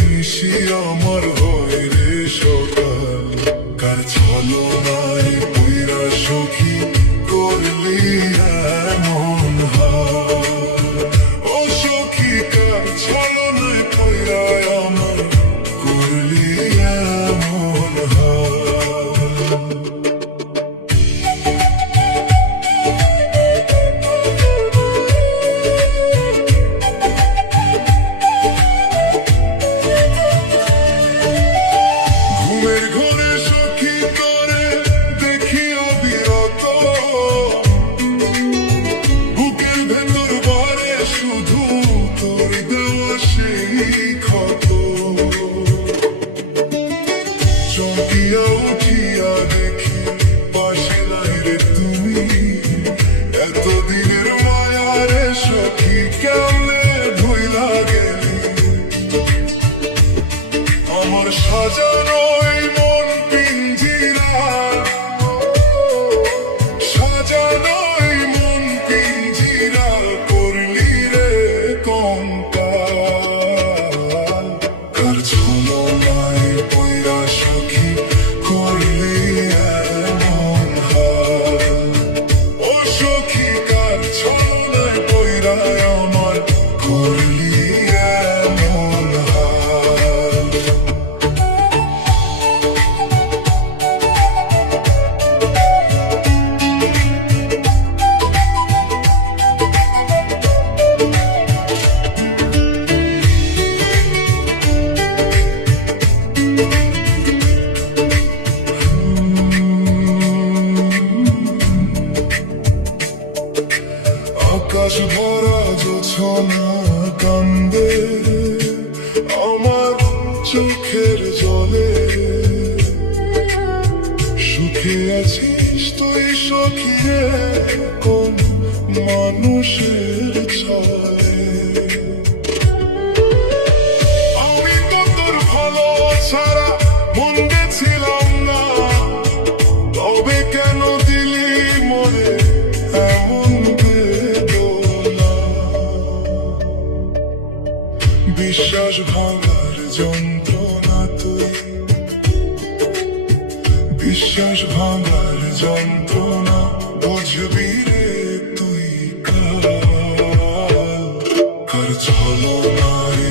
মিশি আমার হয় রে সকাল। কার ছলনায় পইরা সখী করলি এমন হাল। ও সখী কার ছলনায় পইরা আমার করলি এমন হাল। ঘুমের ঘরে সখী তোরে দেখি অবিরত, বুকের ভেতর বারে শুধু তোর দেওয়া সেই ক্ষত। চমকিয়া উঠিয়া দেখি পাশে নাই রে তুমি, এতদিনের মায়া রে সখী কেমনে ভুইলা গেলি। আমার সাজানো এই মন পিঞ্জিরা, সাজানো এই মন পিঞ্জিরা করলি রে কঙ্কাল। কার ছলনায় পইরা সখী করলি এমন হাল। ও সখী কার ছলনায় পইরা আমার করলি এমন হাল। আকাশ ভরা জোছনা কান্দে আমার চোখের জলে। সুখে আছিস তুই সখী রে কোন মানুষের ছলে। আমি তো তোর ভালো ছাড়া মন্দে ছিলাম না, তবে কেন দিলি মনে এমন বেদনা। বিশ্বাস ভাঙার যন্ত্রণা তুই, বিশ্বাস ভাঙার যন্ত্রণা বুঝবি রে তুই কার। কার ছলনায়